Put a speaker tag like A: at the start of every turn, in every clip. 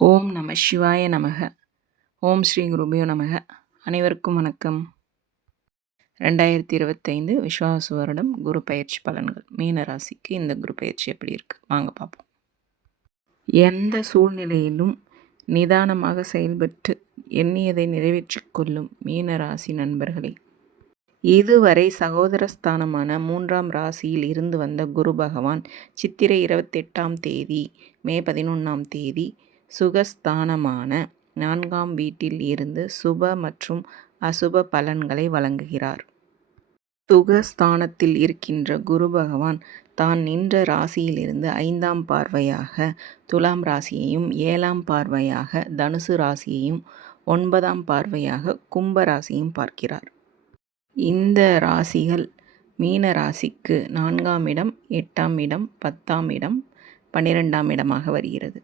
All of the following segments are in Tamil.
A: ஓம் நம சிவாய நமக. ஓம் ஸ்ரீ குருபியோ நமக. அனைவருக்கும் வணக்கம். ரெண்டாயிரத்தி இருபத்தைந்து விஸ்வாச வருடம் குரு பயிற்சி பலன்கள். மீன ராசிக்கு இந்த குரு பயிற்சி எப்படி இருக்குது வாங்க பார்ப்போம் எந்த சூழ்நிலையிலும் நிதானமாக செயல்பட்டு எண்ணியதை நிறைவேற்றிக் கொள்ளும் மீன ராசி நண்பர்களே இதுவரை சகோதரஸ்தானமான மூன்றாம் ராசியில் இருந்து வந்த குரு பகவான் சித்திரை இருபத்தெட்டாம் தேதி மே பதினொன்றாம் தேதி சுகஸ்தானமான நான்காம் வீட்டில் இருந்து சுப மற்றும் அசுப பலன்களை வழங்குகிறார். சுகஸ்தானத்தில் இருக்கின்ற குரு பகவான் தான் நின்ற ராசியிலிருந்து ஐந்தாம் பார்வையாக துலாம் ராசியையும் ஏழாம் பார்வையாக தனுசு ராசியையும் ஒன்பதாம் பார்வையாக கும்ப ராசியும் பார்க்கிறார். இந்த ராசிகள் மீன ராசிக்கு நான்காம் இடம் எட்டாம் இடம் பத்தாம் இடம் பன்னிரெண்டாம் இடமாக வருகிறது.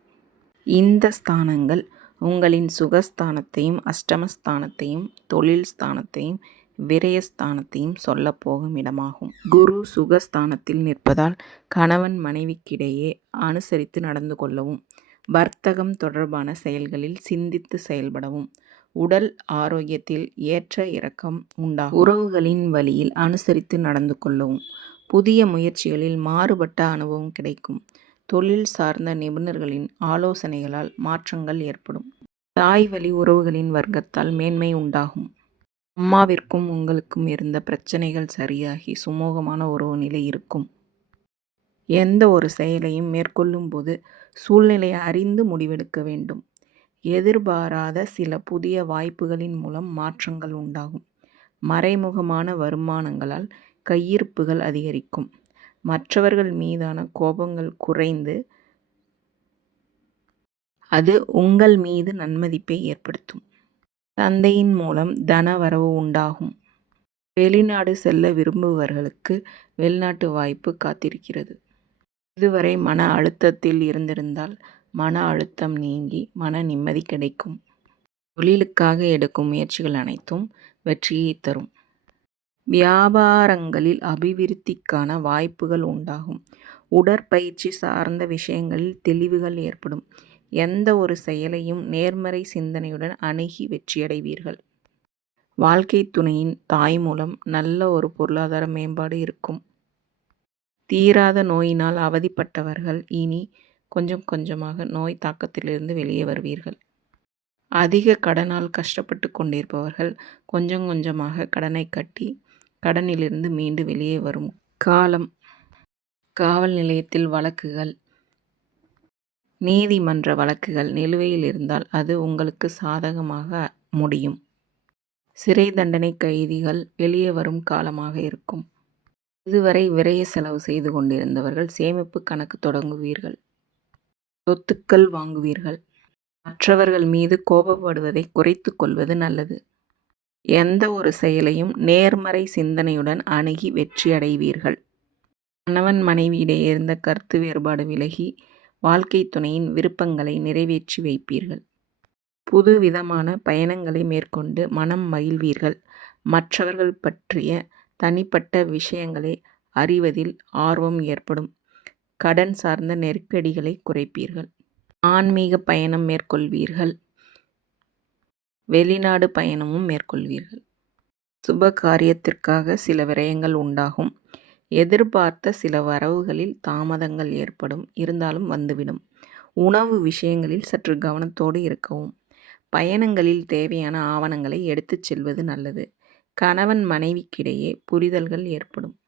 A: இந்த ஸ்தானங்கள் உங்களின் சுகஸ்தானத்தையும் அஷ்டமஸ்தானத்தையும் தொழில் ஸ்தானத்தையும் விரயஸ்தானத்தையும் சொல்லப்போகும் இடமாகும். குரு சுகஸ்தானத்தில் நிற்பதால் கணவன் மனைவிக்கிடையே அனுசரித்து நடந்து கொள்ளவும் வர்த்தகம் தொடர்பான செயல்களில் சிந்தித்து செயல்படவும் உடல் ஆரோக்கியத்தில் ஏற்ற இறக்கம் உண்டாகும். உறவுகளின் வழியில் அனுசரித்து நடந்து கொள்ளவும் புதிய முயற்சிகளில் மாறுபட்ட அனுபவம் கிடைக்கும். தொழில் சார்ந்த நிபுணர்களின் ஆலோசனைகளால் மாற்றங்கள் ஏற்படும். தாய் வழி உறவுகளின் வர்க்கத்தால் மேன்மை உண்டாகும். அம்மாவிற்கும் உங்களுக்கும் இருந்த பிரச்சனைகள் சரியாகி சுமூகமான உறவு நிலை இருக்கும். எந்த ஒரு செயலையும் மேற்கொள்ளும் போது சூழ்நிலையை அறிந்து முடிவெடுக்க வேண்டும். எதிர்பாராத சில புதிய வாய்ப்புகளின் மூலம் மாற்றங்கள் உண்டாகும். மறைமுகமான வருமானங்களால் கையிருப்புகள் அதிகரிக்கும். மற்றவர்கள் மீதான கோபங்கள் குறைந்து அது உங்கள் மீது நன்மதிப்பை ஏற்படுத்தும். தந்தையின் மூலம் தன வரவு உண்டாகும். வெளிநாடு செல்ல விரும்புபவர்களுக்கு வெளிநாட்டு வாய்ப்பு காத்திருக்கிறது. இதுவரை மன அழுத்தத்தில் இருந்திருந்தால் மன அழுத்தம் நீங்கி மன நிம்மதி கிடைக்கும். தொழிலுக்காக எடுக்கும் முயற்சிகள் அனைத்தும் வெற்றியை தரும். வியாபாரங்களில் அபிவிருத்திக்கான வாய்ப்புகள் உண்டாகும். உடற்பயிற்சி சார்ந்த விஷயங்களில் தெளிவுகள் ஏற்படும். எந்த ஒரு செயலையும் நேர்மறை சிந்தனையுடன் அணுகி வெற்றியடைவீர்கள். வாழ்க்கை துணையின் தாய் மூலம் நல்ல ஒரு பொருளாதார மேம்பாடு இருக்கும். தீராத நோயினால் அவதிப்பட்டவர்கள் இனி கொஞ்சம் கொஞ்சமாக நோய் தாக்கத்திலிருந்து வெளியே வருவீர்கள். அதிக கடனால் கஷ்டப்பட்டு கொண்டிருப்பவர்கள் கொஞ்சம் கொஞ்சமாக கடனை கட்டி கடனிலிருந்து மீண்டு வெளியே வரும். காலம். காவல் நிலையத்தில் வழக்குகள். நீதிமன்ற வழக்குகள். நிலுவையில் இருந்தால் அது உங்களுக்கு சாதகமாக முடியும். சிறை தண்டனை கைதிகள் வெளியே வரும் காலமாக இருக்கும். இதுவரை விரைய செலவு செய்து கொண்டிருந்தவர்கள் சேமிப்பு கணக்கு தொடங்குவீர்கள். சொத்துக்கள் வாங்குவீர்கள். மற்றவர்கள் மீது கோபப்படுவதை குறைத்து கொள்வது நல்லது. எந்த ஒரு செயலையும் நேர்மறை சிந்தனையுடன் அணுகி வெற்றியடைவீர்கள் கணவன் மனைவியிடையே இருந்த கருத்து வேறுபாடு விலகி வாழ்க்கை துணையின் விருப்பங்களை நிறைவேற்றி வைப்பீர்கள். புது விதமான பயணங்களை மேற்கொண்டு மனம் மகிழ்வீர்கள். மற்றவர்கள் பற்றிய தனிப்பட்ட விஷயங்களை அறிவதில் ஆர்வம் ஏற்படும். கடன் சார்ந்த நெருக்கடிகளை குறைப்பீர்கள். ஆன்மீக பயணம் மேற்கொள்வீர்கள். வெளிநாடு பயணமும் மேற்கொள்வீர்கள். சுப காரியத்திற்காக சில விரயங்கள் உண்டாகும். எதிர்பார்த்த சில வரவுகளில் தாமதங்கள் ஏற்படும். இருந்தாலும் வந்துவிடும். உணவு விஷயங்களில் சற்று கவனத்தோடு இருக்கவும். பயணங்களில் தேவையான ஆவணங்களை எடுத்துச் செல்வது நல்லது. கணவன் மனைவிக்கிடையே புரிதல்கள் ஏற்படும்.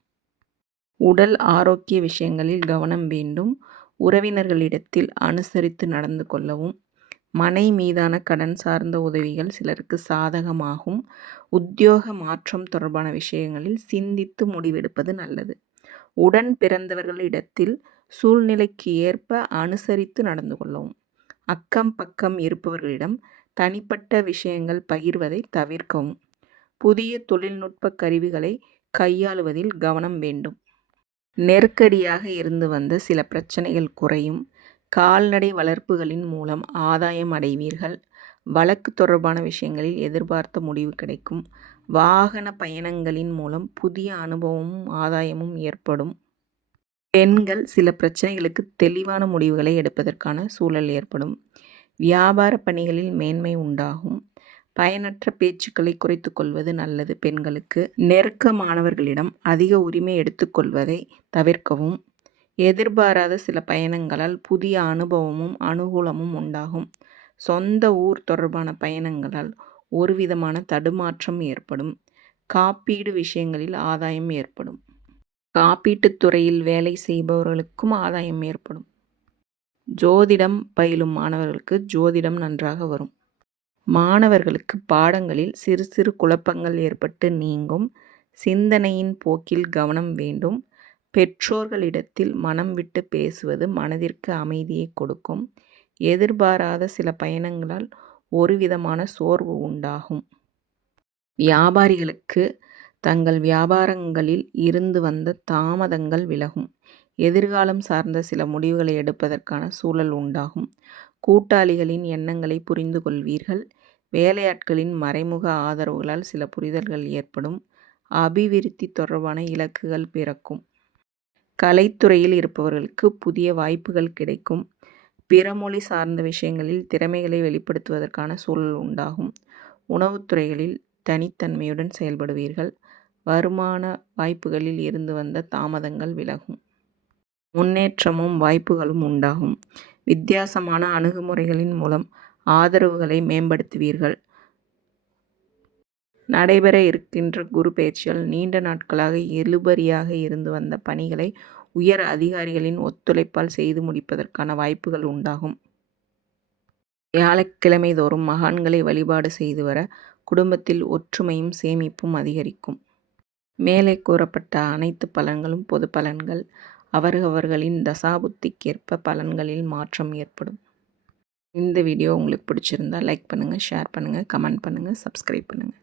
A: உடல் ஆரோக்கிய விஷயங்களில் கவனம் வேண்டும். உறவினர்களிடத்தில் அனுசரித்து நடந்து கொள்ளவும். மனை மீதான கடன் சார்ந்த உதவிகள் சிலருக்கு சாதகமாகும். உத்தியோக மாற்றம் தொடர்பான விஷயங்களில் சிந்தித்து முடிவெடுப்பது நல்லது. உடன் பிறந்தவர்களிடத்தில் சூழ்நிலைக்கு ஏற்ப அனுசரித்து நடந்து கொள்ளவும். அக்கம் பக்கம் இருப்பவர்களிடம் தனிப்பட்ட விஷயங்கள் பகிர்வதை தவிர்க்கவும். புதிய தொழில்நுட்ப கருவிகளை கையாளுவதில் கவனம் வேண்டும். நெருக்கடியாக இருந்து வந்த சில பிரச்சனைகள் குறையும். கால்நடை வளர்ப்புகளின் மூலம் ஆதாயம் அடைவீர்கள். வழக்கு தொடர்பான விஷயங்களில் எதிர்பார்த்த முடிவு கிடைக்கும். வாகன பயணங்களின் மூலம் புதிய அனுபவமும் ஆதாயமும் ஏற்படும். பெண்கள் சில பிரச்சனைகளுக்கு தெளிவான முடிவுகளை எடுப்பதற்கான சூழல் ஏற்படும். வியாபார பணிகளில் மேன்மை உண்டாகும். பயனற்ற பேச்சுக்களை குறைத்து கொள்வது நல்லது பெண்களுக்கு. நெருக்கமானவர்களிடம் அதிக உரிமை எடுத்துக்கொள்வதை தவிர்க்கவும். எதிர்பாராத சில பயணங்களால் புதிய அனுபவமும் அனுகூலமும் உண்டாகும். சொந்த ஊர் தொடர்பான பயணங்களால் ஒரு விதமான தடுமாற்றம் ஏற்படும். காப்பீடு விஷயங்களில் ஆதாயம் ஏற்படும். காப்பீட்டுத் துறையில் வேலை செய்பவர்களுக்கும் ஆதாயம் ஏற்படும். ஜோதிடம் பயிலும் மாணவர்களுக்கு ஜோதிடம் நன்றாக வரும். மாணவர்களுக்கு பாடங்களில் சிறு சிறு குழப்பங்கள் ஏற்பட்டு நீங்கும். சிந்தனையின் போக்கில் கவனம் வேண்டும். பெற்றோர்களிடத்தில் மனம் விட்டு பேசுவது மனதிற்கு அமைதியை கொடுக்கும். எதிர்பாராத சில பயணங்களால் ஒரு விதமான சோர்வு உண்டாகும். வியாபாரிகளுக்கு தங்கள் வியாபாரங்களில் இருந்து வந்த தாமதங்கள் விலகும். எதிர்காலம் சார்ந்த சில முடிவுகளை எடுப்பதற்கான சூழல் உண்டாகும். கூட்டாளிகளின் எண்ணங்களை புரிந்து கொள்வீர்கள். வேலையாட்களின் மறைமுக ஆதரவுகளால் சில புரிதல்கள் ஏற்படும். அபிவிருத்தி தொடர்பான இலக்குகள் பிறக்கும். கலைத்துறையில் இருப்பவர்களுக்கு புதிய வாய்ப்புகள் கிடைக்கும். பிறமொழி சார்ந்த விஷயங்களில் திறமைகளை வெளிப்படுத்துவதற்கான சூழல் உண்டாகும். உணவுத்துறைகளில் தனித்தன்மையுடன் செயல்படுவீர்கள். வருமான வாய்ப்புகளில் இருந்து வந்த தாமதங்கள் விலகும். முன்னேற்றமும் வாய்ப்புகளும் உண்டாகும். வித்தியாசமான அணுகுமுறைகளின் மூலம் ஆதரவுகளை மேம்படுத்துவீர்கள். நடைபெற இருக்கின்ற குரு பெயர்ச்சியால் நீண்ட நாட்களாக இழுபறியாக இருந்து வந்த பணிகளை உயர் அதிகாரிகளின் ஒத்துழைப்பால் செய்து முடிப்பதற்கான வாய்ப்புகள் உண்டாகும். வியாழக்கிழமை தோறும் மகான்களை வழிபாடு செய்து வர குடும்பத்தில் ஒற்றுமையும் சேமிப்பும் அதிகரிக்கும். மேலே கூறப்பட்ட அனைத்து பலன்களும் பொது பலன்கள். அவரவர்களின் தசாபுத்திக்கேற்ப பலன்களில் மாற்றம் ஏற்படும். இந்த வீடியோ உங்களுக்கு பிடிச்சிருந்தா லைக் பண்ணுங்கள் ஷேர் பண்ணுங்கள் கமெண்ட் பண்ணுங்கள் சப்ஸ்கிரைப் பண்ணுங்கள்